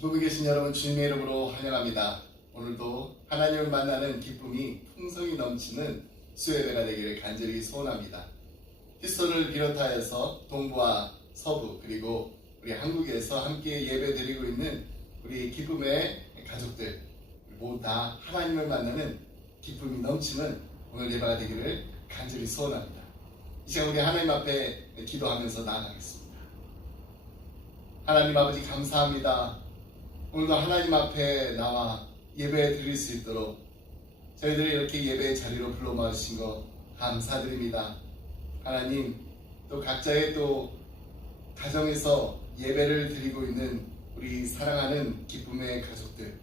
기쁨이 계신 여러분 주님의 이름으로 환영합니다. 오늘도 하나님을 만나는 기쁨이 풍성이 넘치는 수요예배가 되기를 간절히 소원합니다. 휴스턴을 비롯하여서 동부와 서부 그리고 우리 한국에서 함께 예배드리고 있는 우리 기쁨의 가족들 모두 다 하나님을 만나는 기쁨이 넘치는 오늘 예배가 되기를 간절히 소원합니다. 이 시간 우리 하나님 앞에 기도하면서 나아가겠습니다. 하나님 아버지 감사합니다. 오늘도 하나님 앞에 나와 예배 드릴 수 있도록 저희들이 이렇게 예배의 자리로 불러 모아주신 것 감사드립니다. 하나님 또 각자의 또 가정에서 예배를 드리고 있는 우리 사랑하는 기쁨의 가족들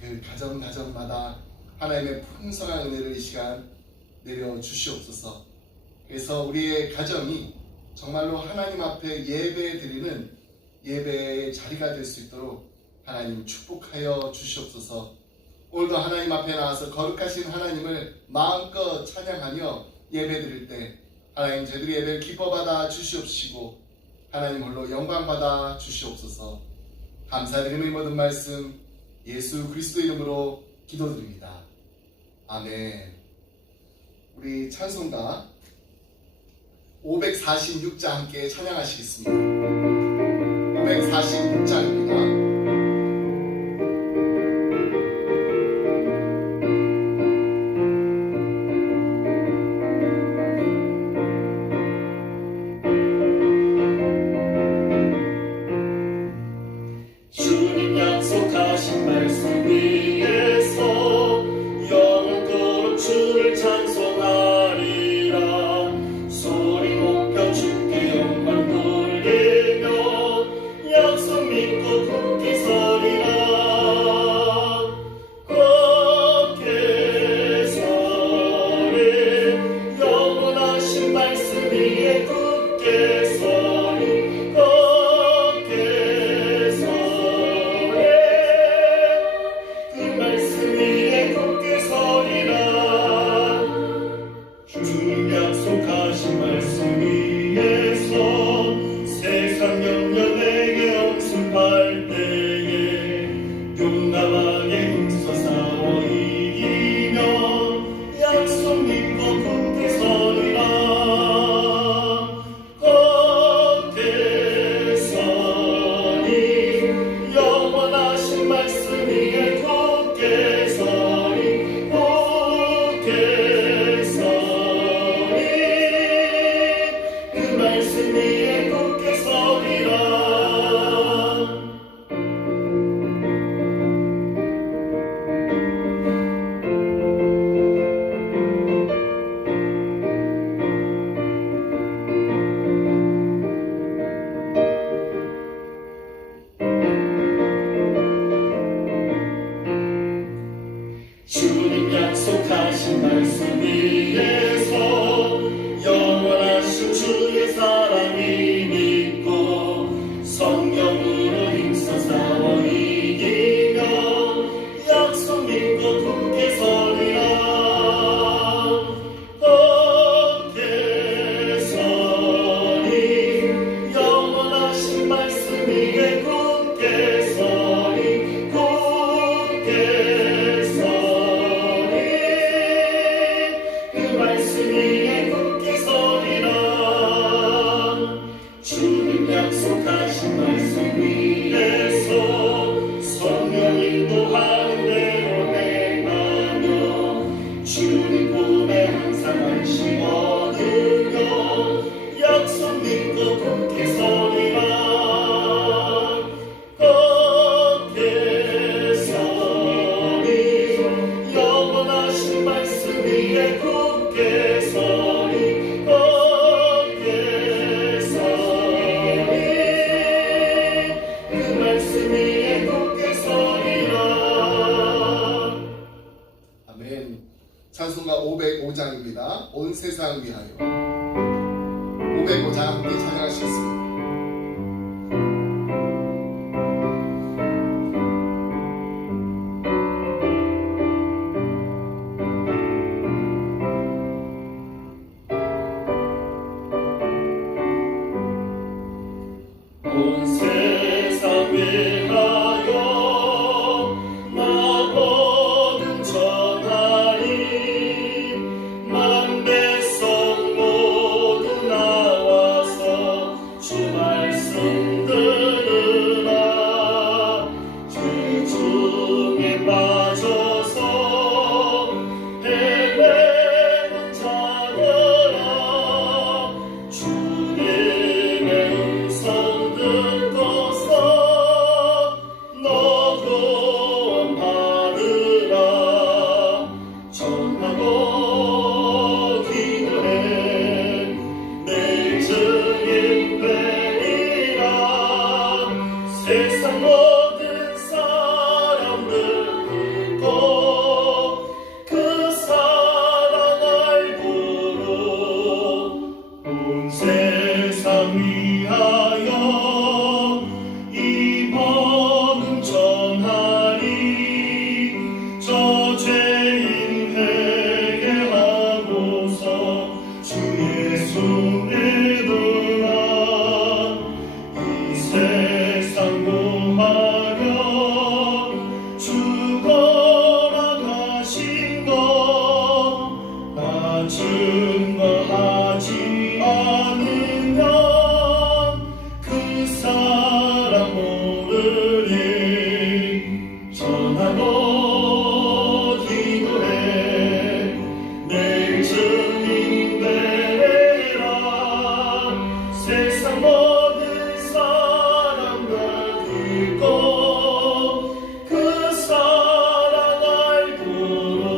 그 가정마다 하나님의 풍성한 은혜를 이 시간 내려주시옵소서. 그래서 우리의 가정이 정말로 하나님 앞에 예배 드리는 예배의 자리가 될 수 있도록 하나님 축복하여 주시옵소서. 오늘도 하나님 앞에 나와서 거룩하신 하나님을 마음껏 찬양하며 예배 드릴 때 하나님 저희들이 예배를 기뻐받아 주시옵시고 하나님 홀로 영광받아 주시옵소서. 감사드리며 이 모든 말씀 예수 그리스도 이름으로 기도드립니다. 아멘. 우리 찬송가 546장 함께 찬양하시겠습니다. 546장입니다. 주님 약속하신 말씀 위에서 영원토록 주를 찬송하리라. 소리 높여 주께 영광 돌리며 약속 믿고 굳게 서리라. 굳게 서리 영원하신 말씀 위에 굳게 서리 굳게 서리 그 말씀 위에 굳게 서리라. 주님 약속하신 말씀 위에서 세상 염려 내게 엄습할 때에 용감하게 힘써 싸워 이기며 약속 믿고 굳게 서리라. 굳게 서리 영원하신 말씀 위에 굳게 서리 굳게 서리 그 말씀 위에 굳게 서리라. 주님 약속하신 말씀 위에서 영원하신 주의 사랑이 믿고 성령으로 힘써 싸워 이기며 약속 믿고 굳게 서리라. 굳게 서리 영원하신 말씀 위에 굳게 서리 굳게 서리 그 말씀 위에 굳게 서리라. 주님 약속하신 말씀 위에서 성령 인도하는 대로 행하며 주님 품에 항상 안식 얻으며 약속 믿고 굳게 서리라. 굳게 서리 영원하신 말씀 위에 굳게 서리 굳게 서리 그 말씀 위에 굳게 서리라. 아멘. 찬송가 505장입니다. 온 세상 위하여 505장 함께 찬양하시겠습니다. 온 세상 위하여 세상 위하여 이 복음 전하리. 저 죄인 회개하고서 주 예수 믿으라. 이 세상 구하려 죽어라 가신 것 나 증거하지 않으면 그 사람 모르리. 전하고 기도해 내 증인 되라. 세상 모든 사람 다 듣고 그 사랑 알도록.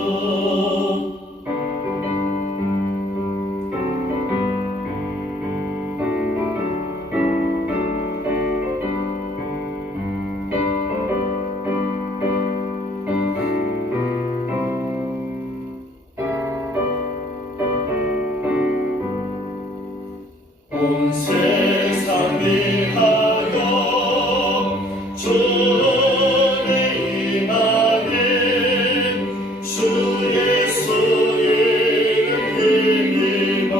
온 세상 위하여 주의 임하네. 주 예수 이름 힘입어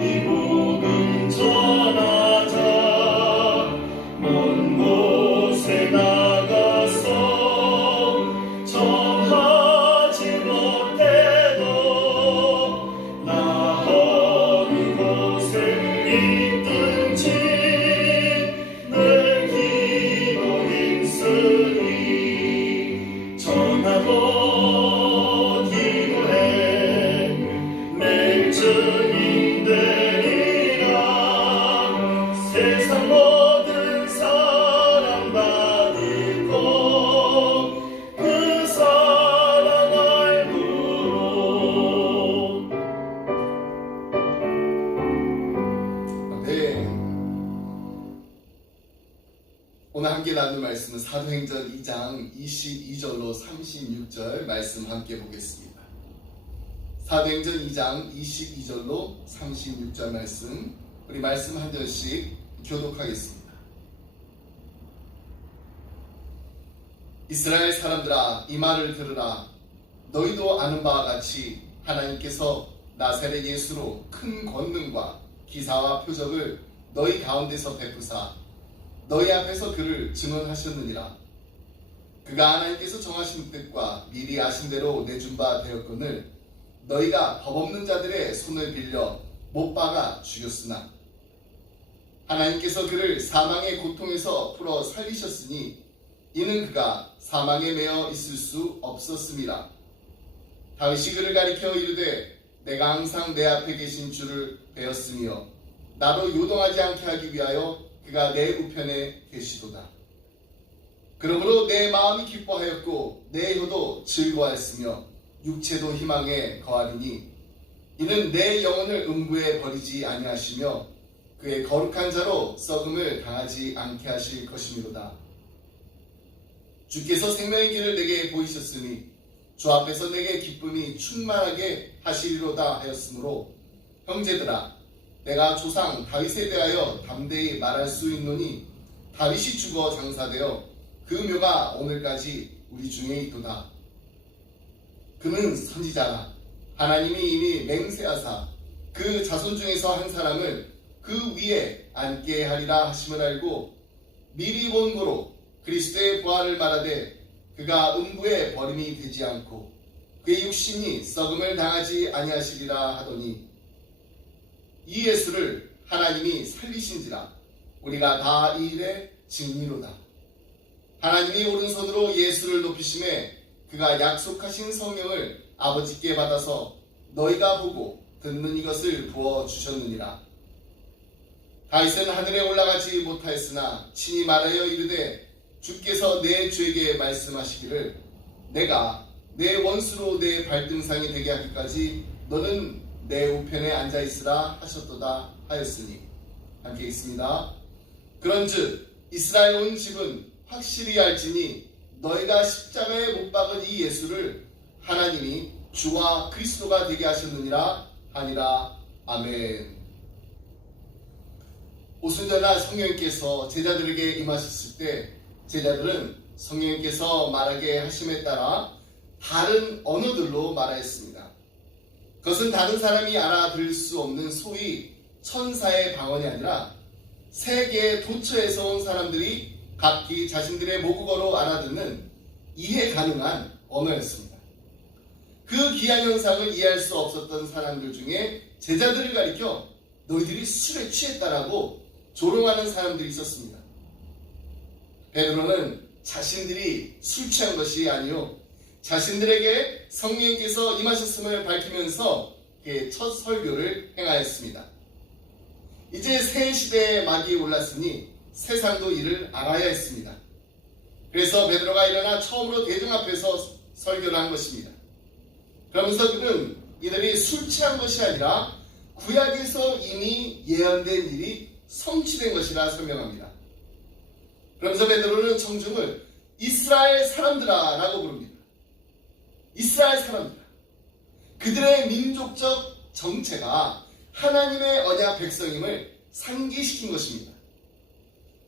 이 복음 전하자. 먼 곳에 나가서 전하지 못해도 나 어느 곳에 있든지 늘 기도 힘쓰니. 전하고 기도해 내 증인 되리라. 세상 모든 사람 다 듣고 그 사랑 알도록. 네. 오늘 함께 나눌 말씀은 사도행전 2장 22절로 36절 말씀 함께 보겠습니다. 사도행전 2장 22절로 36절 말씀, 우리 말씀 한 절씩 교독하겠습니다. 이스라엘 사람들아, 이 말을 들으라. 너희도 아는 바와 같이 하나님께서 나사렛 예수로 큰 권능과 기사와 표적을 너희 가운데서 베푸사 너희 앞에서 그를 증언하셨느니라. 그가 하나님께서 정하신 뜻과 미리 아신 대로 내준 바 되었거늘 너희가 법 없는 자들의 손을 빌려 못 박아 죽였으나 하나님께서 그를 사망의 고통에서 풀어 살리셨으니 이는 그가 사망에 매여 있을 수 없었음이라. 다윗이 그를 가리켜 이르되 내가 항상 내 앞에 계신 주를 배웠으며 나로 요동하지 않게 하기 위하여 그가 내 우편에 계시도다. 그러므로 내 마음이 기뻐하였고 내 혀도 즐거워했으며 육체도 희망에 거하리니 이는 내 영혼을 음부에 버리지 아니하시며 그의 거룩한 자로 썩음을 당하지 않게 하실 것이미로다. 주께서 생명의 길을 내게 보이셨으니 주 앞에서 내게 기쁨이 충만하게 하시리로다 하였으므로 형제들아, 내가 조상 다윗에 대하여 담대히 말할 수 있노니 다윗이 죽어 장사되어 그 묘가 오늘까지 우리 중에 있도다. 그는 선지자라. 하나님이 이미 맹세하사 그 자손 중에서 한 사람을 그 위에 앉게 하리라 하심을 알고 미리 원고로 그리스도의 부활을 말하되 그가 음부에 버림이 되지 않고 그의 육신이 썩음을 당하지 아니하시리라 하더니 이 예수를 하나님이 살리신지라 우리가 다 이 일의 증인이로다. 하나님이 오른손으로 예수를 높이심에 그가 약속하신 성령을 아버지께 받아서 너희가 보고 듣는 이것을 부어주셨느니라. 다윗은 하늘에 올라가지 못하였으나 친히 말하여 이르되 주께서 내 주에게 말씀하시기를 내가 내 원수로 내 발등상이 되게 하기까지 너는 내 우편에 앉아있으라 하셨도다 하였으니. 함께 있습니다. 그런즉 이스라엘 온 집은 확실히 알지니 너희가 십자가에 못 박은 이 예수를 하나님이 주와 그리스도가 되게 하셨느니라 하니라. 아멘. 오순절날 성령님께서 제자들에게 임하셨을 때 제자들은 성령님께서 말하게 하심에 따라 다른 언어들로 말하였습니다. 그것은 다른 사람이 알아들을 수 없는 소위 천사의 방언이 아니라 세계 도처에서 온 사람들이 각기 자신들의 모국어로 알아듣는 이해 가능한 언어였습니다. 그 기한 현상을 이해할 수 없었던 사람들 중에 제자들을 가리켜 너희들이 술에 취했다라고 조롱하는 사람들이 있었습니다. 베드로는 자신들이 술 취한 것이 아니요 자신들에게 성령님께서 임하셨음을 밝히면서 그의 첫 설교를 행하였습니다. 이제 새 시대의 막이 올랐으니 세상도 이를 알아야 했습니다. 그래서 베드로가 일어나 처음으로 대중 앞에서 설교를 한 것입니다. 그러면서 그는 이들이 술 취한 것이 아니라 구약에서 이미 예언된 일이 성취된 것이라 설명합니다. 그러면서 베드로는 청중을 이스라엘 사람들아 라고 부릅니다. 이스라엘 사람들아. 그들의 민족적 정체가 하나님의 언약 백성임을 상기시킨 것입니다.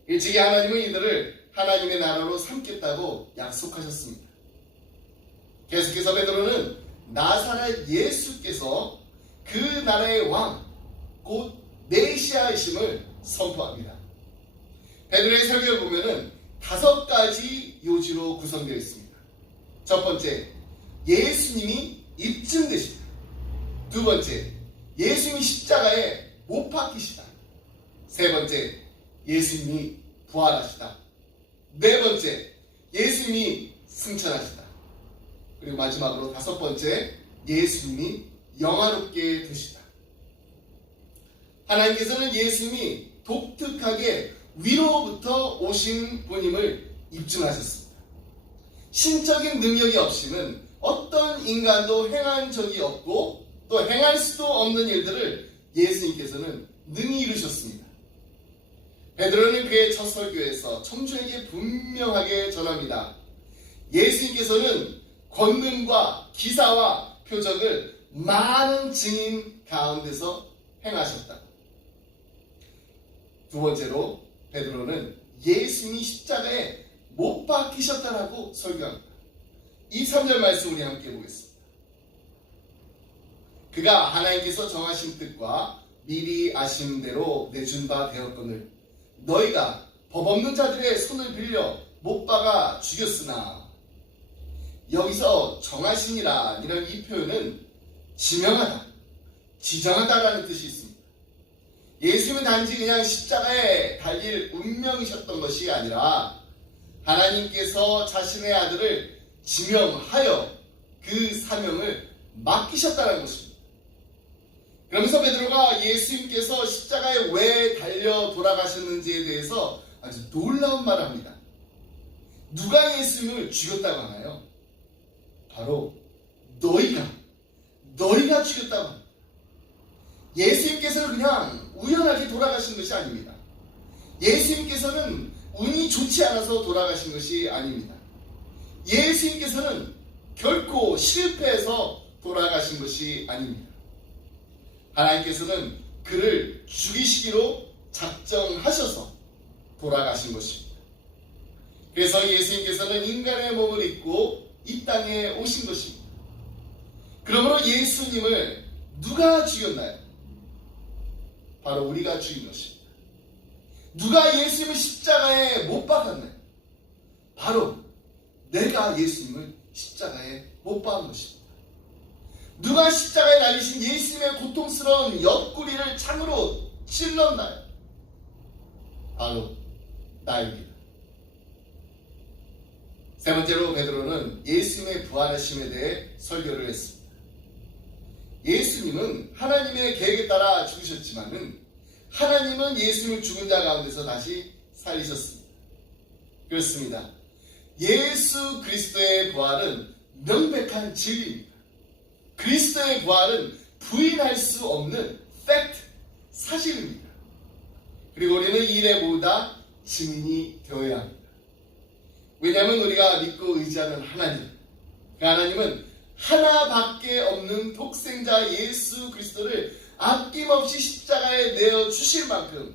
일찍이 하나님은 이들을 하나님의 나라로 삼겠다고 약속하셨습니다. 계속해서 베드로는 나사렛 예수께서 그 나라의 왕, 곧 메시아이심을 선포합니다. 베드로의 설교를 보면은 5가지 요지로 구성되어 있습니다. 첫 번째, 예수님이 입증되시다. 두 번째, 예수님이 십자가에 못 박히시다. 세 번째, 예수님이 부활하시다. 네 번째, 예수님이 승천하시다. 그리고 마지막으로 5번째, 예수님이 영화롭게 되시다. 하나님께서는 예수님이 독특하게 위로부터 오신 분임을 입증하셨습니다. 신적인 능력이 없이는 어떤 인간도 행한 적이 없고 또 행할 수도 없는 일들을 예수님께서는 능히 이루셨습니다. 베드로는 그의 첫 설교에서 청중에게 분명하게 전합니다. 예수님께서는 권능과 기사와 표적을 많은 증인 가운데서 행하셨다. 두 번째로 베드로는 예수님이 십자가에 못 박히셨다라고 설교합니다. 이 3절 말씀 우리 함께 보겠습니다. 그가 하나님께서 정하신 뜻과 미리 아신 대로 내준 바 되었거늘 너희가 법 없는 자들의 손을 빌려 못 박아 죽였으나. 여기서 정하신이라 이런 이 표현은 지명하다, 지정하다라는 뜻이 있습니다. 예수님은 단지 그냥 십자가에 달릴 운명이셨던 것이 아니라 하나님께서 자신의 아들을 지명하여 그 사명을 맡기셨다는 것입니다. 그러면서 베드로가 예수님께서 십자가에 왜 달려 돌아가셨는지에 대해서 아주 놀라운 말을 합니다. 누가 예수님을 죽였다고 하나요? 바로 너희가 죽였다고 합니다. 예수님께서는 그냥 우연하게 돌아가신 것이 아닙니다. 예수님께서는 운이 좋지 않아서 돌아가신 것이 아닙니다. 예수님께서는 결코 실패해서 돌아가신 것이 아닙니다. 하나님께서는 그를 죽이시기로 작정하셔서 돌아가신 것입니다. 그래서 예수님께서는 인간의 몸을 입고 이 땅에 오신 것입니다. 그러므로 예수님을 누가 죽였나요? 바로 우리가 죽인 것입니다. 누가 예수님을 십자가에 못 박았나요? 바로 내가 예수님을 십자가에 못 박은 것입니다. 누가 십자가에 달리신 예수님의 고통스러운 옆구리를 창으로 찔렀나요? 바로 나입니다. 세 번째로 베드로는 예수님의 부활하심에 대해 설교를 했습니다. 예수님은 하나님의 계획에 따라 죽으셨지만은 하나님은 예수님을 죽은 자 가운데서 다시 살리셨습니다. 그렇습니다. 예수 그리스도의 부활은 명백한 진리입니다. 그리스도의 부활은 부인할 수 없는 팩트, 사실입니다. 그리고 우리는 이 일에 모두 다 증인이 되어야 합니다. 왜냐하면 우리가 믿고 의지하는 하나님, 그 하나님은 하나밖에 없는 독생자 예수 그리스도를 아낌없이 십자가에 내어 주실 만큼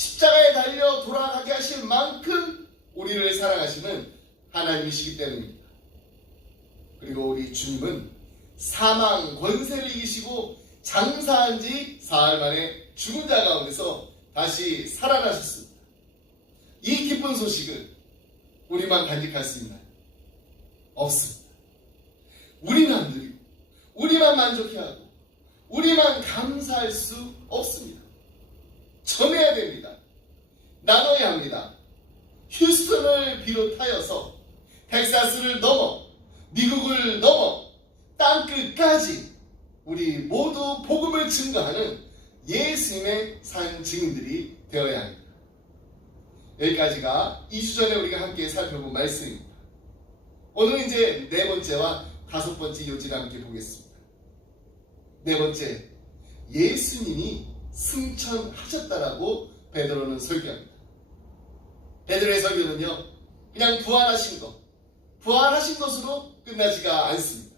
십자가에 달려 돌아가게 하실 만큼 우리를 사랑하시는 하나님이시기 때문입니다. 그리고 우리 주님은 사망 권세를 이기시고 장사한 지 사흘 만에 죽은 자 가운데서 다시 살아나셨습니다. 이 기쁜 소식을 우리만 간직할 수 있나요? 없습니다. 우리만 누리고 우리만 만족해하고 우리만 감사할 수 없습니다. 전해야 됩니다. 나눠야 합니다. 휴스턴을 비롯하여서 텍사스를 넘어 미국을 넘어 땅끝까지 우리 모두 복음을 증거하는 예수님의 산 증인들이 되어야 합니다. 여기까지가 2주 전에 우리가 함께 살펴본 말씀입니다. 오늘은 이제 네 번째와 다섯 번째 요지를 함께 보겠습니다. 네 번째, 예수님이 승천하셨다라고 베드로는 설교합니다. 베드로의 설교는요, 그냥 부활하신 것으로 끝나지가 않습니다.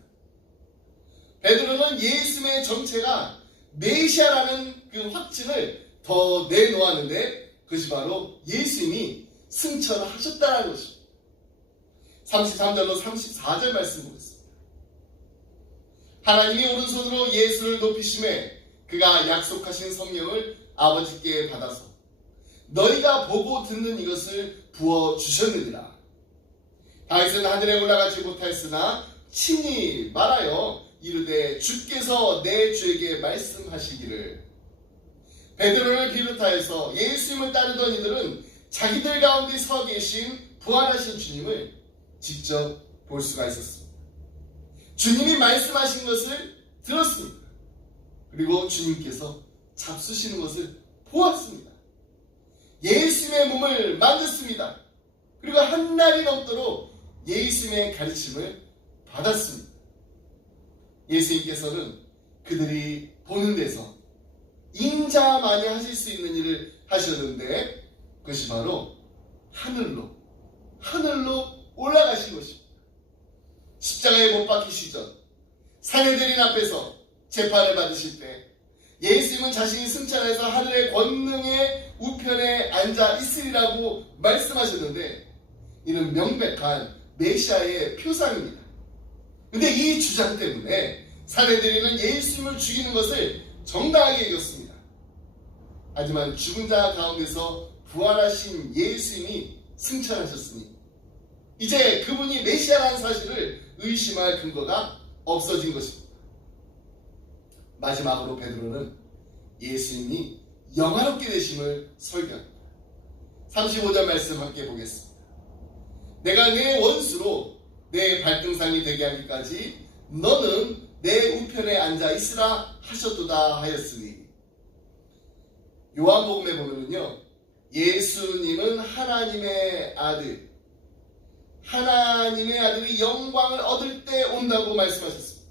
베드로는 예수님의 정체가 메시아라는 그 확증을 더 내놓았는데 그것이 바로 예수님이 승천하셨다는 것입니다. 33절로 34절 말씀 보겠습니다. 하나님이 오른손으로 예수를 높이심에 그가 약속하신 성령을 아버지께 받아서 너희가 보고 듣는 이것을 부어주셨느니라. 다윗은 하늘에 올라가지 못하였으나 친히 말하여 이르되 주께서 내 주에게 말씀하시기를. 베드로를 비롯하여서 예수님을 따르던 이들은 자기들 가운데 서 계신 부활하신 주님을 직접 볼 수가 있었습니다. 주님이 말씀하신 것을 들었습니다. 그리고 주님께서 잡수시는 것을 보았습니다. 예수님의 몸을 만졌습니다. 그리고 한 날이 넘도록 예수님의 가르침을 받았습니다. 예수님께서는 그들이 보는 데서 인자만이 하실 수 있는 일을 하셨는데 그것이 바로 하늘로 올라가신 것입니다. 십자가에 못 박히시던 산헤드린 앞에서 재판을 받으실 때 예수님은 자신이 승천해서 하늘의 권능의 우편에 앉아 있으리라고 말씀하셨는데 이는 명백한 메시아의 표상입니다. 근데 이 주장 때문에 산헤드린은 예수님을 죽이는 것을 정당하게 여겼습니다. 하지만 죽은 자 가운데서 부활하신 예수님이 승천하셨으니 이제 그분이 메시아라는 사실을 의심할 근거가 없어진 것입니다. 마지막으로 베드로는 예수님이 영화롭게 되심을 설교합니다. 35절 말씀 함께 보겠습니다. 내가 내 원수로 내 발등상이 되게 하기까지 너는 내 우편에 앉아 있으라 하셨도다 하였으니. 요한복음에 보면은요, 예수님은 하나님의 아들이 영광을 얻을 때 온다고 말씀하셨습니다.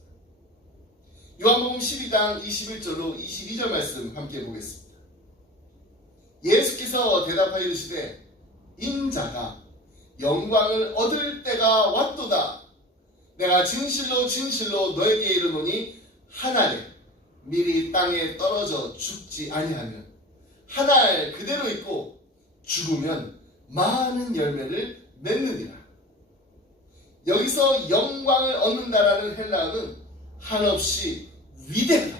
요한복음 12장 21절로 22절 말씀 함께 보겠습니다. 예수께서 대답하여 이르시되 인자가 영광을 얻을 때가 왔도다. 내가 진실로 진실로 너에게 이르노니 한 알에 미리 땅에 떨어져 죽지 아니하면 한 알 그대로 있고 죽으면 많은 열매를 맺느니라. 여기서 영광을 얻는다라는 헬라어는 한없이 위대하다,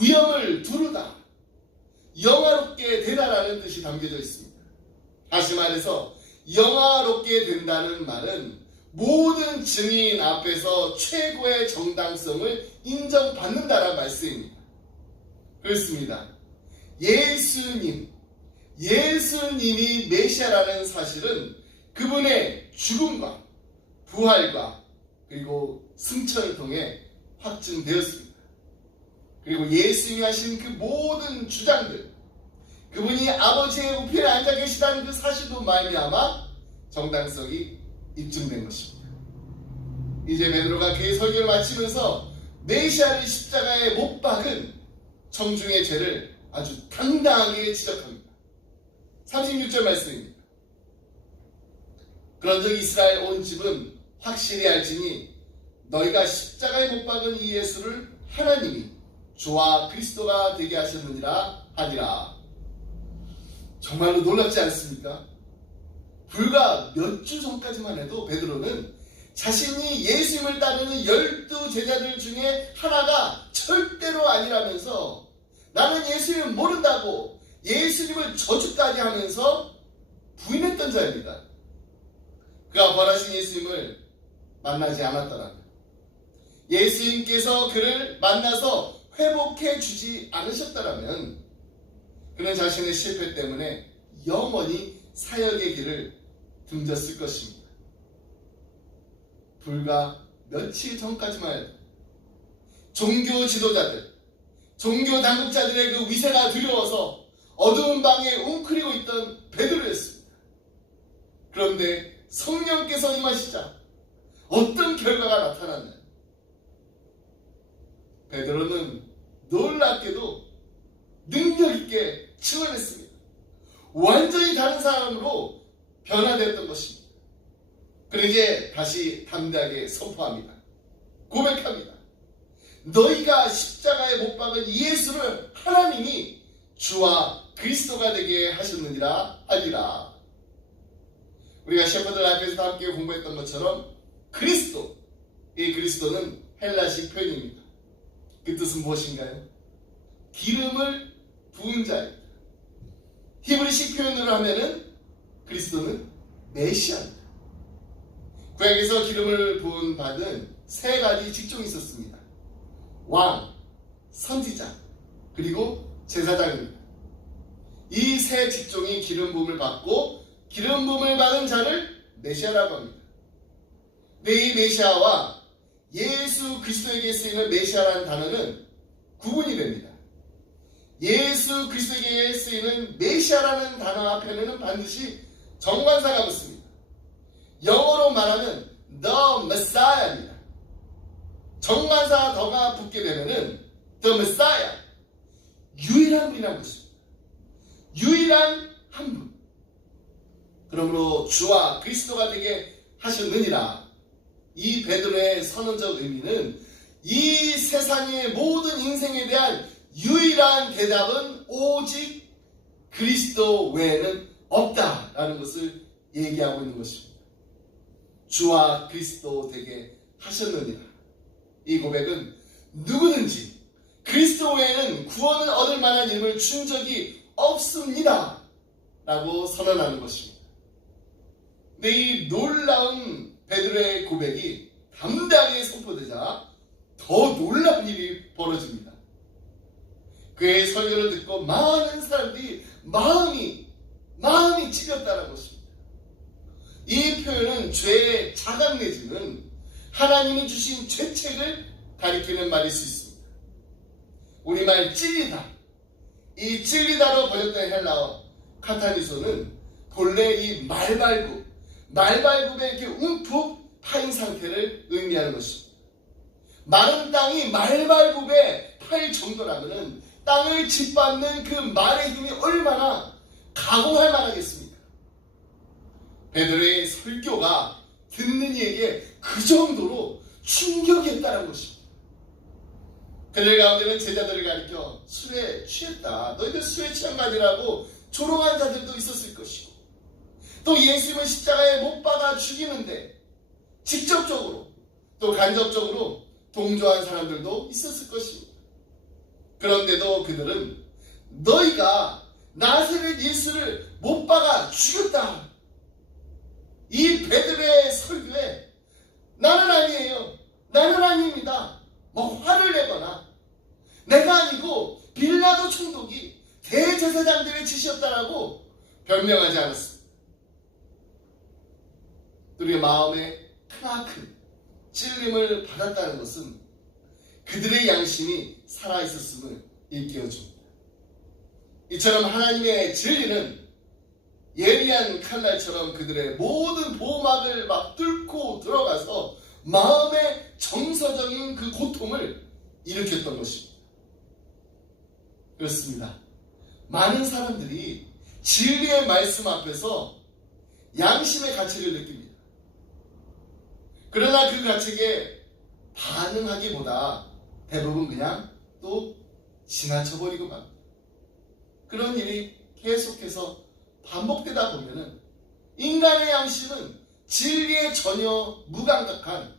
위엄을 두르다, 영화롭게 되다라는 뜻이 담겨져 있습니다. 다시 말해서 영화롭게 된다는 말은 모든 증인 앞에서 최고의 정당성을 인정받는다라는 말씀입니다. 그렇습니다. 예수님이 메시아라는 사실은 그분의 죽음과 부활과 그리고 승천을 통해 확증되었습니다. 그리고 예수님이 하신 그 모든 주장들, 그분이 아버지의 우편에 앉아 계시다는 그 사실도 말미암아 정당성이 입증된 것입니다. 이제 베드로가 그의 설교를 마치면서 메시아를 십자가에 못 박은 청중의 죄를 아주 당당하게 지적합니다. 36절 말씀입니다. 그런즉 이스라엘 온 집은 확실히 알지니 너희가 십자가에 못 박은 이 예수를 하나님이 주와 그리스도가 되게 하셨느니라 하니라. 정말로 놀랍지 않습니까? 불과 몇 주 전까지만 해도 베드로는 자신이 예수님을 따르는 12 제자들 중에 하나가 절대로 아니라면서 나는 예수님을 모른다고 예수님을 저주까지 하면서 부인했던 자입니다. 그가 벌하신 예수님을 만나지 않았더라면, 예수님께서 그를 만나서 회복해 주지 않으셨더라면 그는 자신의 실패 때문에 영원히 사역의 길을 등졌을 것입니다. 불과 며칠 전까지만 해도 종교 지도자들, 종교 당국자들의 그 위세가 두려워서 어두운 방에 웅크리고 있던 베드로였습니다. 그런데 성령께서 임하시자 어떤 결과가 나타났나요? 베드로는 놀랍게도 능력 있게 증언했습니다. 완전히 다른 사람으로 변화되었던 것입니다. 그리고 이제 다시 담대하게 선포합니다. 고백합니다. 너희가 십자가에 못 박은 이 예수를 하나님이 주와 그리스도가 되게 하셨느니라 하리라. 우리가 셰퍼드 라이프에서 함께 공부했던 것처럼 그리스도, 이 그리스도는 헬라식 표현입니다. 그 뜻은 무엇인가요? 기름을 부은 자입니다. 히브리식 표현으로 하면은 그리스도는 메시아입니다. 구약에서 기름을 부은 받은 세 가지 직종이 있었습니다. 왕, 선지자, 그리고 제사장입니다. 이 세 직종이 기름 부음을 받고 기름 부음을 받은 자를 메시아라고 합니다. 근데 이 메시아와 예수 그리스도에게 쓰이는 메시아라는 단어는 구분이 됩니다. 예수 그리스도에게 쓰이는 메시아라는 단어 앞에는 반드시 정관사가 붙습니다. 영어로 말하면 the Messiah입니다. 정관사 더가 붙게 되면은 the Messiah, 유일한 분이라고 있습니다. 유일한 한 분. 그러므로 주와 그리스도가 되게 하셨느니라. 이 베드로의 선언적 의미는 이 세상의 모든 인생에 대한 유일한 대답은 오직 그리스도 외에는 없다라는 것을 얘기하고 있는 것입니다. 주와 그리스도 되게 하셨느니라. 이 고백은 누구든지 그리스도 외에는 구원을 얻을 만한 이름을 준 적이 없습니다 라고 선언하는 것입니다. 근데 이 놀라운 베드로의 고백이 담대하게 선포되자 더 놀라운 일이 벌어집니다. 그의 설교를 듣고 많은 사람들이 마음이 찢겼다는 것입니다. 이 표현은 죄의 자각 내지는 하나님이 주신 죄책을 가리키는 말일 수 있습니다. 우리말 찔리다, 이 찔리다로 번역된 헬라어 카타니소는 본래 이 말발굽에 이렇게 움푹 파인 상태를 의미하는 것입니다. 마른 땅이 말발굽에 파일 정도라면 땅을 짓밟는 그 말의 힘이 얼마나 가공할 만하겠습니까? 베드로의 설교가 듣는 이에게 그 정도로 충격이었다는 것입니다. 그들 가운데는 제자들을 가리켜 술에 취했다, 너희들 술에 취한 거 아니라고 조롱한 자들도 있었을 것이고, 또 예수님을 십자가에 못 박아 죽이는데 직접적으로 또 간접적으로 동조한 사람들도 있었을 것입니다. 그런데도 그들은 너희가 나사렛 예수를 못 박아 죽였다, 이 베드로의 설교에 나는 아니에요, 나는 아닙니다, 화를 내거나 내가 아니고 빌라도 총독이 대제사장들의 짓이었다라고 변명하지 않았습니다. 우리의 마음에 크나큰 찔림을 받았다는 것은 그들의 양심이 살아있었음을 일깨워줍니다. 이처럼 하나님의 진리는 예리한 칼날처럼 그들의 모든 보호막을 막 뚫고 들어가서 마음의 정서적인 그 고통을 일으켰던 것입니다. 그렇습니다. 많은 사람들이 진리의 말씀 앞에서 양심의 가책을 느낍니다. 그러나 그 가책에 반응하기보다 대부분 그냥 또 지나쳐버리고 맙니다. 그런 일이 계속해서 반복되다 보면은 인간의 양심은 진리에 전혀 무감각한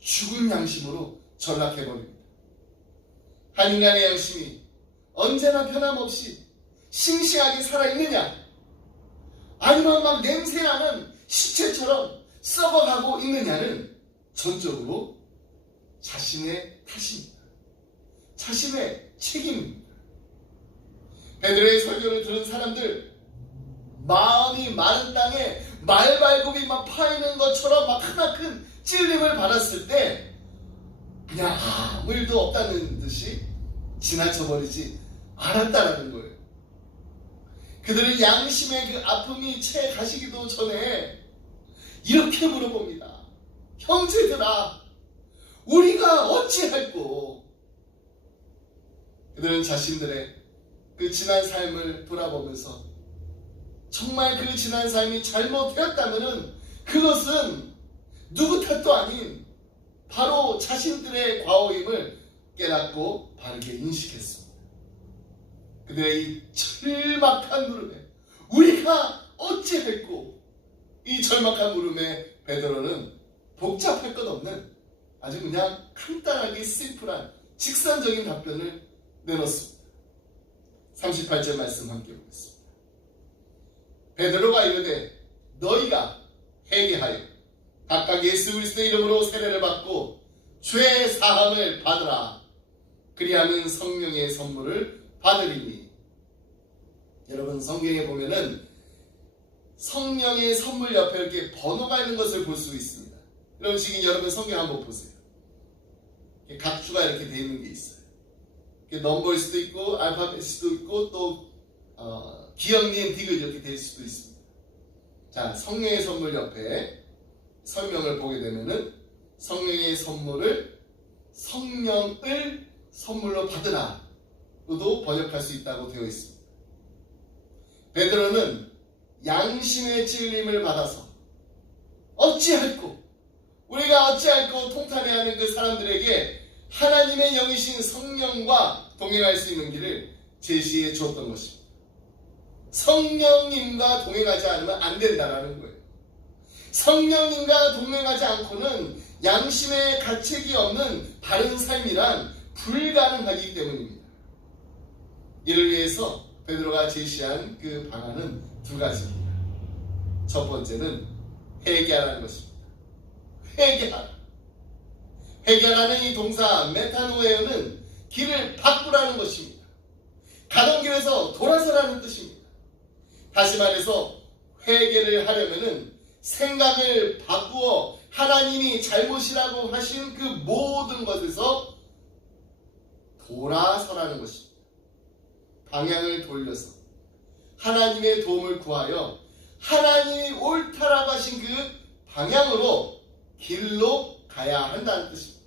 죽은 양심으로 전락해버립니다. 한 인간의 양심이 언제나 변함없이 싱싱하게 살아있느냐, 아니면 막 냄새나는 시체처럼 썩어가고 있느냐는 전적으로 자신의 탓입니다. 자신의 책임입니다. 베드로의 설교를 들은 사람들, 마음이 마른 땅에 말발굽이 막 파이는 것처럼 막 크나큰 찔림을 받았을 때 그냥 아무 일도 없다는 듯이 지나쳐버리지 않았다라는 거예요. 그들은 양심의 그 아픔이 채 가시기도 전에 이렇게 물어봅니다. 형제들아, 우리가 어찌할꼬? 그들은 자신들의 그 지난 삶을 돌아보면서 정말 그 지난 삶이 잘못되었다면 그것은 누구 탓도 아닌 바로 자신들의 과오임을 깨닫고 바르게 인식했습니다. 그들의 이 절박한 물음에 우리가 어찌했고, 이 절박한 물음에 베드로는 복잡할 것 없는 아주 그냥 간단하게 심플한 직선적인 답변을 내놓습니다. 38절 말씀 함께 보겠습니다. 베드로가 이르되 너희가 회개하여 각각 예수 그리스도의 이름으로 세례를 받고 죄 사함을 받으라. 그리하면 성령의 선물을 받으리니. 여러분, 성경에 보면은 성령의 선물 옆에 이렇게 번호가 있는 것을 볼 수 있습니다. 여러분, 지금 여러분 성경 한번 보세요. 각주가 이렇게 되어 있는 게 있어요. 넘버일 수도 있고 알파벳일 수도 있고 또 기억, 니은, 디귿 이렇게 될 수도 있습니다. 자, 성령의 선물 옆에 설명을 보게 되면은 성령의 선물을 성령을 선물로 받으라 로도 번역할 수 있다고 되어 있습니다. 베드로는 양심의 찔림을 받아서 어찌할꼬, 우리가 어찌할꼬 통탄해하는 그 사람들에게 하나님의 영이신 성령과 동행할 수 있는 길을 제시해 주었던 것입니다. 성령님과 동행하지 않으면 안 된다라는 거예요. 성령님과 동행하지 않고는 양심의 가책이 없는 바른 삶이란 불가능하기 때문입니다. 이를 위해서 베드로가 제시한 그 방안은 두 가지입니다. 첫 번째는 회개하라는 것입니다. 회개하라. 회개하라는 이 동사 메타노에어는 길을 바꾸라는 것입니다. 가던 길에서 돌아서라는 뜻입니다. 다시 말해서 회개를 하려면은 생각을 바꾸어 하나님이 잘못이라고 하신 그 모든 것에서 돌아서라는 것입니다. 방향을 돌려서 하나님의 도움을 구하여 하나님이 옳다라고 하신 그 방향으로 길로 가야 한다는 뜻입니다.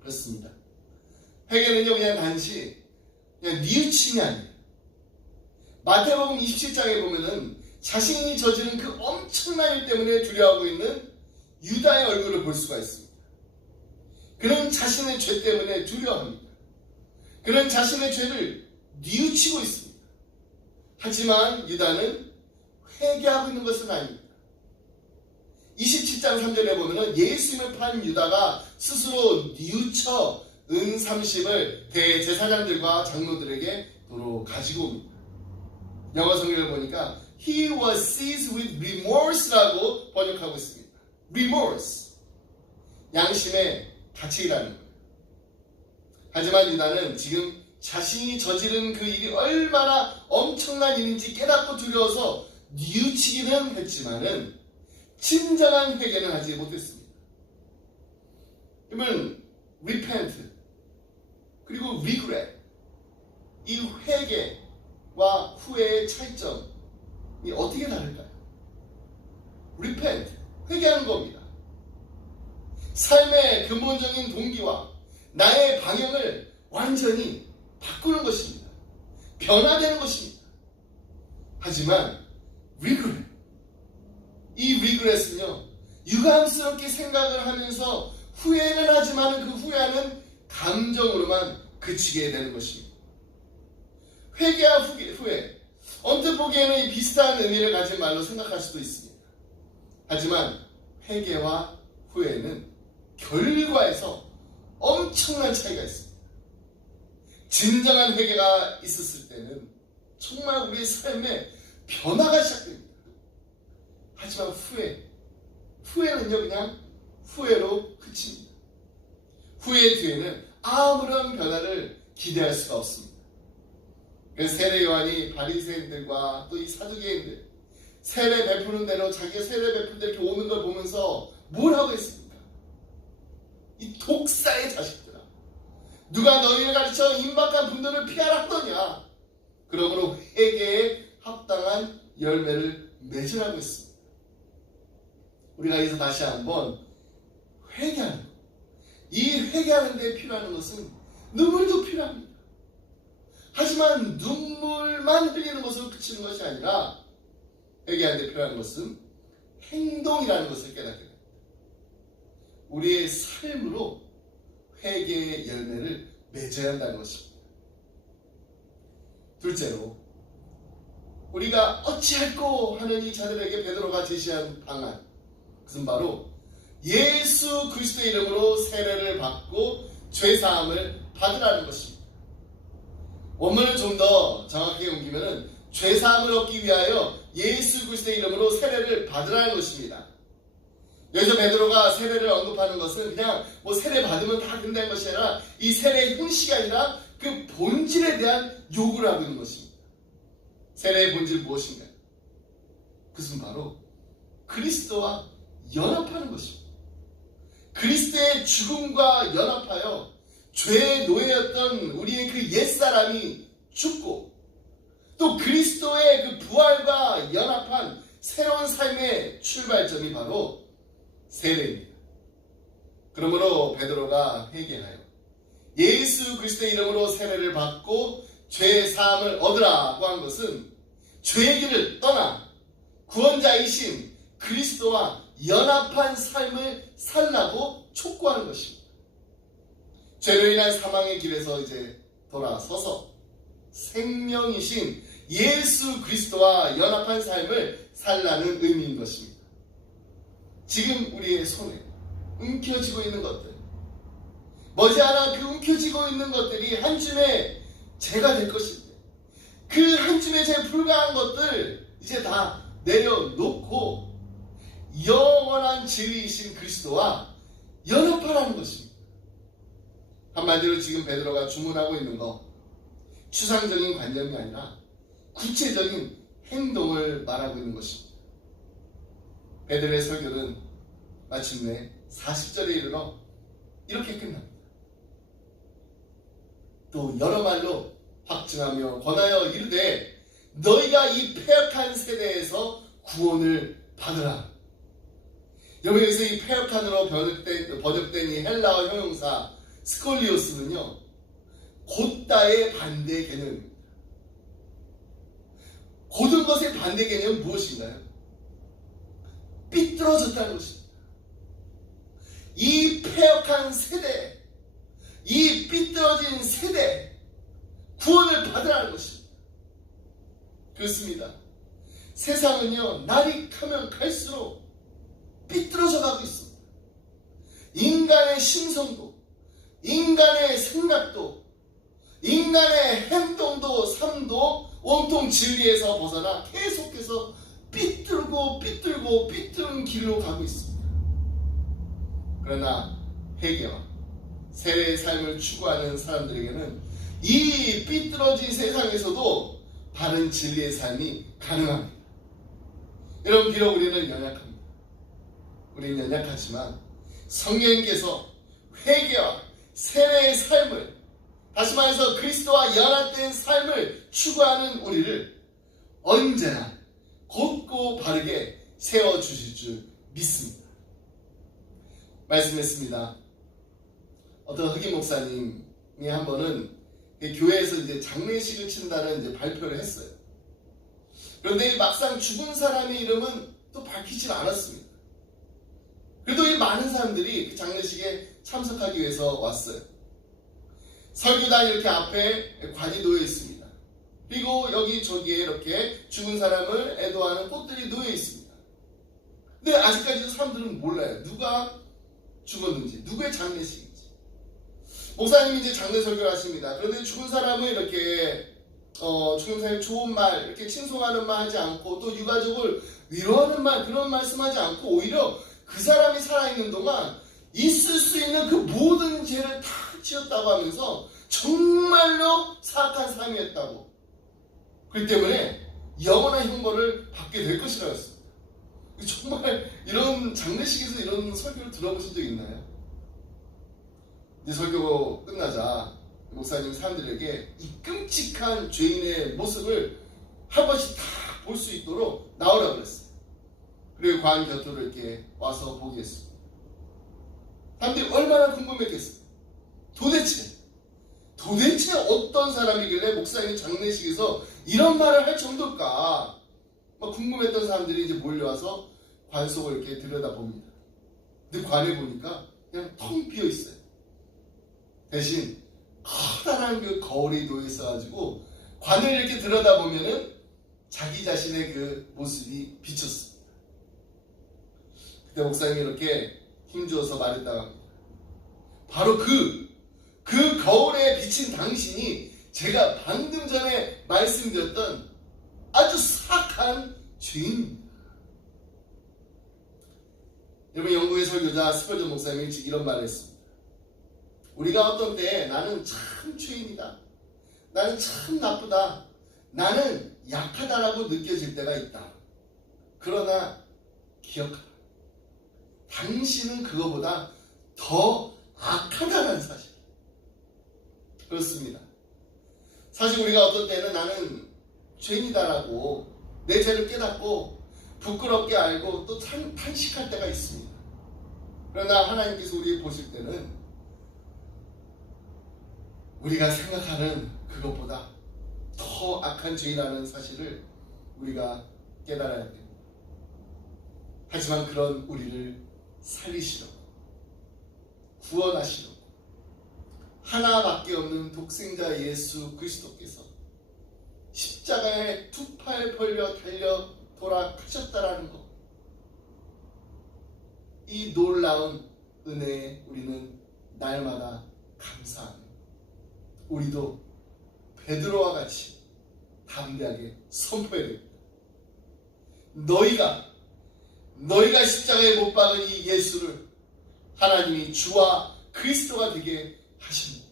그렇습니다. 회개는요, 그냥 단지 그냥 뉘우침이 아니에요. 마태복음 27장에 보면은 자신이 저지른 그 엄청난 일 때문에 두려워하고 있는 유다의 얼굴을 볼 수가 있습니다. 그는 자신의 죄 때문에 두려워합니다. 그는 자신의 죄를 뉘우치고 있습니다. 하지만 유다는 회개하고 있는 것은 아닙니다. 27장 3절에 보면 예수님을 판 유다가 스스로 뉘우쳐 은 30을 대제사장들과 장로들에게 도로 가지고 옵니다. 영어 성경을 보니까 He was seized with remorse라고 번역하고 있습니다. remorse, 양심의 가책이라는 거예요. 하지만 유다는 지금 자신이 저지른 그 일이 얼마나 엄청난 일인지 깨닫고 두려워서 뉘우치기는 했지만은 진정한 회개는 하지 못했습니다. 그러면 repent 그리고 regret, 이 회개와 후회의 차이점이 어떻게 다를까요? repent, 회개하는 겁니다. 삶의 근본적인 동기와 나의 방향을 완전히 바꾸는 것입니다. 변화되는 것입니다. 하지만 regret, 이 regret은요, 유감스럽게 생각을 하면서 후회는 하지만 그 후회하는 감정으로만 그치게 되는 것입니다. 회개와 후회, 언뜻 보기에는 이 비슷한 의미를 가진 말로 생각할 수도 있습니다. 하지만 회개와 후회는 결과에서 엄청난 차이가 있습니다. 진정한 회개가 있었을 때는 정말 우리의 삶에 변화가 시작됩니다. 하지만 후회는요 그냥 후회로 그칩니다. 후회 뒤에는 아무런 변화를 기대할 수가 없습니다. 그래서 세례 요한이 바리새인들과 또 이 사두개인들 세례 베푸는 대로 자기가 세례 베풀 때 이렇게 오는 걸 보면서 뭘 하고 있습니까? 이 독사의 자식들아, 누가 너희를 가르쳐 임박한 분들을 피하라 하더냐? 그러므로 회개에 합당한 열매를 맺으라고 했습니다. 우리가 여기서 다시 한번 회개하는 것, 이 회개하는 데 필요한 것은 눈물도 필요합니다. 하지만 눈물만 흘리는 것으로 그치는 것이 아니라 회개하는 데 필요한 것은 행동이라는 것을 깨닫게 됩니다. 우리의 삶으로 회개의 열매를 맺어야 한다는 것입니다. 둘째로, 우리가 어찌할꼬 하는 이 자들에게 베드로가 제시한 방안, 그것은 바로 예수 그리스도의 이름으로 세례를 받고 죄사함을 받으라는 것입니다. 원문을 좀 더 정확하게 옮기면은 죄사함을 얻기 위하여 예수 그리스도의 이름으로 세례를 받으라는 것입니다. 여기서 베드로가 세례를 언급하는 것은 그냥 뭐 세례 받으면 다 된다는 것이 아니라 이 세례의 형식이 아니라 그 본질에 대한 요구를 하고 있는 것입니다. 세례의 본질 무엇인가요? 그것은 바로 그리스도와 연합하는 것입니다. 그리스도의 죽음과 연합하여 죄의 노예였던 우리의 그 옛사람이 죽고 또 그리스도의 그 부활과 연합한 새로운 삶의 출발점이 바로 세례입니다. 그러므로 베드로가 회개하여 예수 그리스도의 이름으로 세례를 받고 죄 사함을 얻으라고 한 것은 죄의 길을 떠나 구원자이신 그리스도와 연합한 삶을 살라고 촉구하는 것입니다. 죄로 인한 사망의 길에서 이제 돌아서서 생명이신 예수 그리스도와 연합한 삶을 살라는 의미인 것입니다. 지금 우리의 손에 움켜쥐고 있는 것들, 머지않아 그 움켜쥐고 있는 것들이 한 줌의 죄가 될 것인데 그 한 줌의 죄에 불과한 것들 이제 다 내려놓고 영원한 진리이신 그리스도와 연합하라는 것입니다. 한마디로 지금 베드로가 주문하고 있는 거, 추상적인 관념이 아니라 구체적인 행동을 말하고 있는 것입니다. 베드로의 설교는 마침내 40절에 이르러 이렇게 끝납니다. 또 여러 말로 확증하며 권하여 이르되 너희가 이 패역한 세대에서 구원을 받으라. 여기서 이 패역한으로 번역된 이 헬라어 형용사 스콜리오스는요, 곧다의 반대 개념입니다. 고든 것의 반대 개념은 무엇인가요? 삐뚤어졌다는 것입니다. 이 패역한 세대, 이 삐뚤어진 세대, 구원을 받으라는 것입니다. 그렇습니다. 세상은요, 날이 가면 갈수록 삐뚤어져 가고 있습니다. 인간의 심성도, 인간의 생각도, 인간의 행동도, 삶도 온통 진리에서 벗어나 계속해서 삐뚤은 길로 가고 있습니다. 그러나 회개와 세례의 삶을 추구하는 사람들에게는 이 삐뚤어진 세상에서도 바른 진리의 삶이 가능합니다. 여러분, 비록 우리는 연약합니다. 우리는 연약하지만 성령님께서 회개와 세례의 삶을, 다시 말해서 그리스도와 연합된 삶을 추구하는 우리를 언제나 곧고 바르게 세워주실 줄 믿습니다. 말씀했습니다. 어떤 흑인 목사님이 한 번은 교회에서 이제 장례식을 친다는 이제 발표를 했어요. 그런데 막상 죽은 사람의 이름은 또 밝히질 않았습니다. 그래도 이 많은 사람들이 그 장례식에 참석하기 위해서 왔어요. 설교단 이렇게 앞에 관이 놓여 있습니다. 그리고 여기저기에 이렇게 죽은 사람을 애도하는 꽃들이 놓여 있습니다. 근데 아직까지도 사람들은 몰라요. 누가 죽었는지, 누구의 장례식인지. 목사님이 이제 장례 설교를 하십니다. 그런데 죽은 사람을 이렇게 죽은 사람이 좋은 말, 이렇게 칭송하는 말 하지 않고, 또 유가족을 위로하는 말, 그런 말씀하지 않고, 오히려 그 사람이 살아있는 동안 있을 수 있는 그 모든 죄를 다 지었다고 하면서 정말로 사악한 삶이었다고. 그렇기 때문에 영원한 형벌을 받게 될 것이라고 했습니다. 정말 이런 장례식에서 이런 설교를 들어보신 적 있나요? 이제 설교 끝나자 목사님 사람들에게 이 끔찍한 죄인의 모습을 한 번씩 다 볼 수 있도록 나오라고 그랬어요. 그리고 관 곁으로 이렇게 와서 보게 했습니다. 사람들이 얼마나 궁금했겠어요. 도대체 어떤 사람이길래 목사님 장례식에서 이런 말을 할 정도일까? 막 궁금했던 사람들이 이제 몰려와서 관 속을 이렇게 들여다봅니다. 근데 관에 보니까 그냥 텅 비어 있어요. 대신 커다란 그 거울이 놓여 있어가지고 관을 이렇게 들여다보면은 자기 자신의 그 모습이 비쳤습니다. 그때 목사님이 이렇게 힘주어서 말했다고 합니다. 바로 그 거울에 비친 당신이 제가 방금 전에 말씀드렸던 아주 사악한 죄인입니다. 여러분, 영국의 설교자 스펄전 목사님이 일찍 이런 말을 했습니다. 우리가 어떤 때에 나는 참 죄인이다, 나는 참 나쁘다, 나는 약하다라고 느껴질 때가 있다. 그러나 기억하라, 당신은 그거보다 더 악하다는 사실. 그렇습니다. 사실 우리가 어떤 때는 나는 죄인이다라고 내 죄를 깨닫고 부끄럽게 알고 또 탄식할 때가 있습니다. 그러나 하나님께서 우리 보실 때는 우리가 생각하는 그것보다 더 악한 죄인이라는 사실을 우리가 깨달아야 됩니다. 하지만 그런 우리를 살리시려고, 구원하시려고 하나밖에 없는 독생자 예수 그리스도께서 십자가에 두 팔 벌려 달려 돌아가셨다라는 것, 이 놀라운 은혜에 우리는 날마다 감사합니다. 우리도 베드로와 같이 담대하게 선포해야 됩니다. 너희가 십자가에 못 박은 이 예수를 하나님이 주와 그리스도가 되게 하십니다.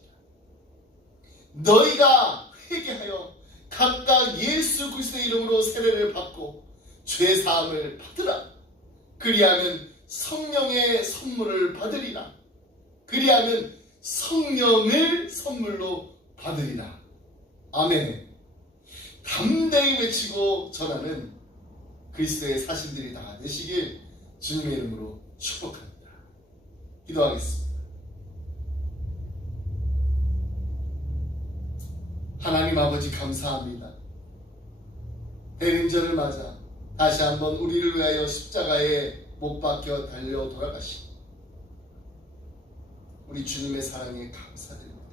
너희가 회개하여 각각 예수 그리스도의 이름으로 세례를 받고 죄 사함을 받으라. 그리하면 성령의 선물을 받으리라. 그리하면 성령을 선물로 받으리라. 아멘. 담대히 외치고 전하는 그리스도의 사신들이 다 되시길 주님의 이름으로 축복합니다. 기도하겠습니다. 하나님 아버지, 감사합니다. 대림절을 맞아 다시 한번 우리를 위하여 십자가에 못 박혀 달려 돌아가신 우리 주님의 사랑에 감사드립니다.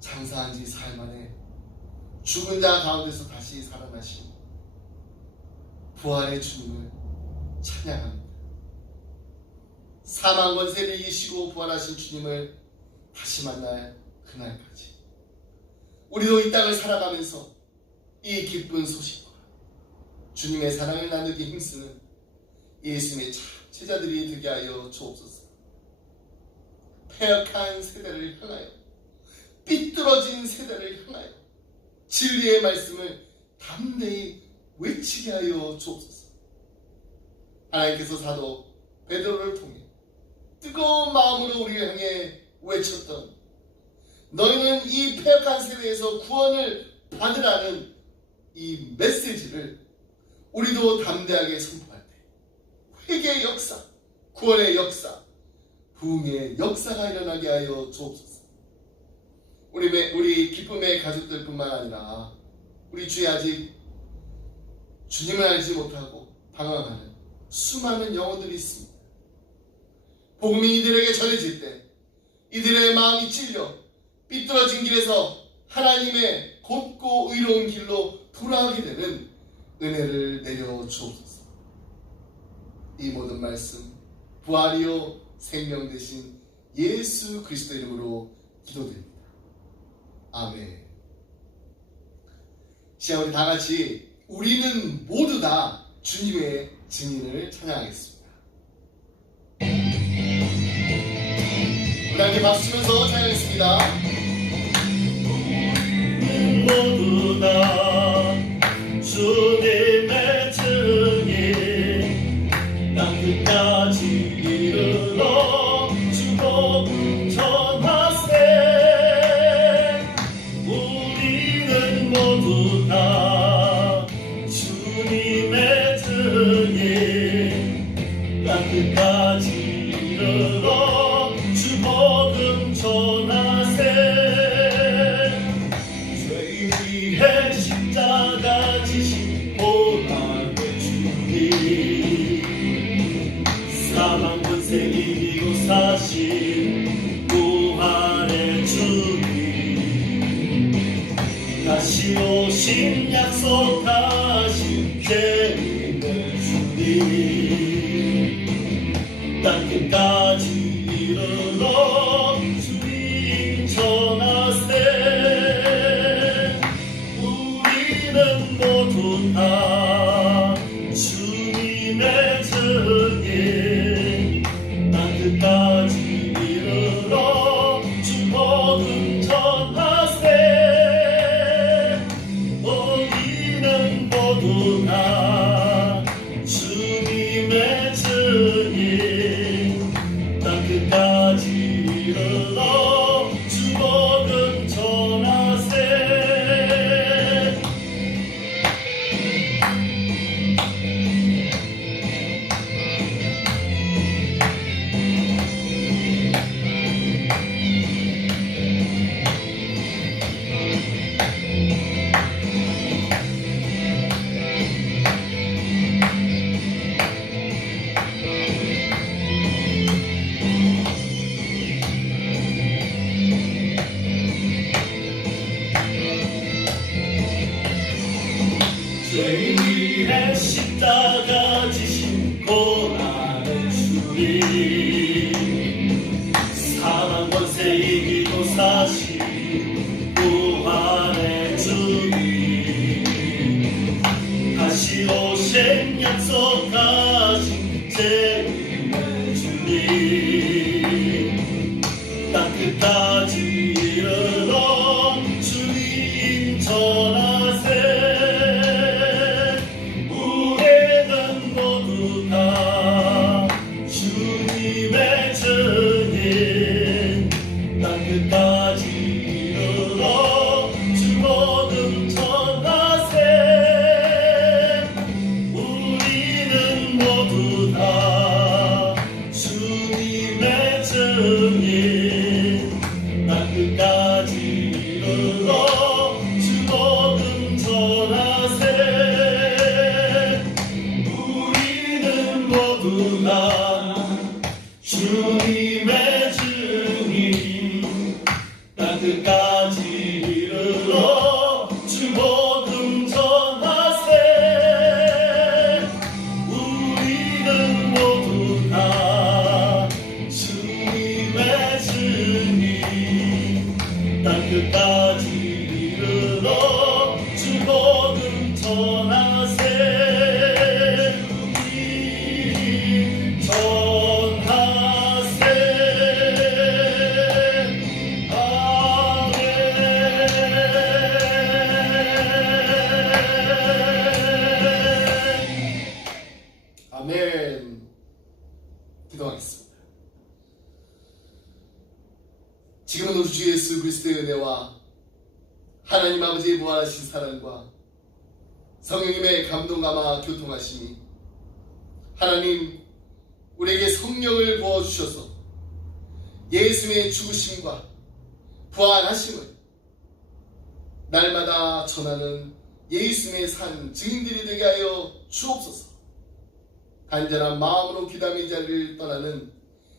장사한 지 사흘 만에 죽은 자 가운데서 다시 살아나신 부활의 주님을 찬양합니다. 사망 권세를 이기시고 부활하신 주님을 다시 만날 그날까지 우리도 이 땅을 살아가면서 이 기쁜 소식과 주님의 사랑을 나누기 힘쓰는 예수님의 참 제자들이 되게 하여 주옵소서. 패역한 세대를 향하여, 삐뚤어진 세대를 향하여 진리의 말씀을 담대히 외치게 하여 주옵소서. 하나님께서 사도 베드로를 통해 뜨거운 마음으로 우리를 향해 외쳤던, 너희는 이 패역한 세대에서 구원을 받으라는 이 메시지를 우리도 담대하게 선포할 때 회개의 역사, 구원의 역사, 부흥의 역사가 일어나게 하여 주옵소서. 우리 기쁨의 가족들뿐만 아니라 우리 주에 아직 주님을 알지 못하고 방황하는 수많은 영혼들이 있습니다. 복음이 이들에게 전해질 때 이들의 마음이 찔려 삐뚤어진 길에서 하나님의 곧고 의로운 길로 돌아가게 되는 은혜를 내려 주옵소서. 이 모든 말씀 부활이요 생명 되신 예수 그리스도 이름으로 기도드립니다. 아멘. 시간 우리 다 같이 우리는 모두 다 주님의 증인을 찬양하겠습니다. 우리 함께 박수 치면서 찬양하겠습니다. 모두 다 주님의 증인 땅 끝까지 이르러 주 복음 전하세. 우리는 모두 다 주님의 증인 땅 끝까지 이르러 주 복음 전하세. 십자가 지신 고난의 주님 사망 권세 이기고 사신 부활의 주님 다시 오신 약속하신 재림의 주님 땅 끝까지 이르러 주님 전하세. 모두 다 주님의 증인 땅 끝까지 이르러 주 복음 전하세. 우리는 모두 다 주님의 증인 땅 끝까지 이르러 주 복음 전하세. 죄인 위해 십자가 지신 고난의 주님 사망 권세 이기고 사신 부활의 주님 다시 오신 약속하신 재림의 주님 땅 끝까지 이르러 주님 전하세. 주님의 증인 땅 끝까지 이르러 주 복음 전하세. 우리는 모두 다 주님의 증인 땅 끝까지 이르러 주 복음 전하세. 우리는 모두 다 주님의 증인 땅 끝까지 이르러 주 복음 전하세. 우리는 모두 다 주님의 증인 땅 끝까지 이르러 주 복음 전하세. 아멘. 기도하겠습니다. 지금은 우리 주 예수 그리스도의 은혜와 하나님 아버지의 무한하신 사랑과 성령님의 감동감화 교통하심이 하나님 우리에게 성령을 부어주셔서 예수님의 죽으심과 부활하심을 날마다 전하는 예수님의 산 증인들이 되게 하여 주옵소서. 간절한 마음으로 귀담의 자리를 떠나는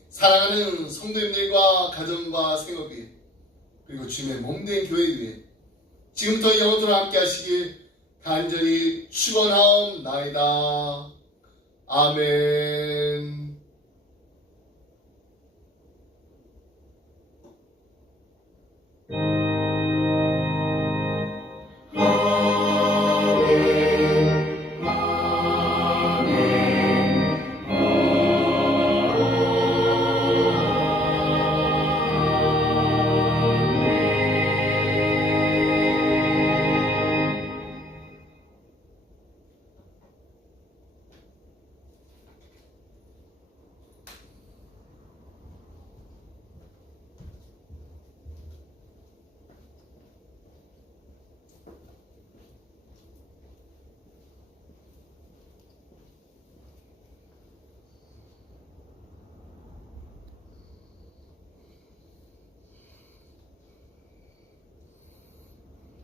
사랑하는 성도님들과 가정과 생업이 그리고 주님의 몸된 교회 위에 지금부터 영원토록 함께 하시길 간절히 축원하옵나이다. 아멘.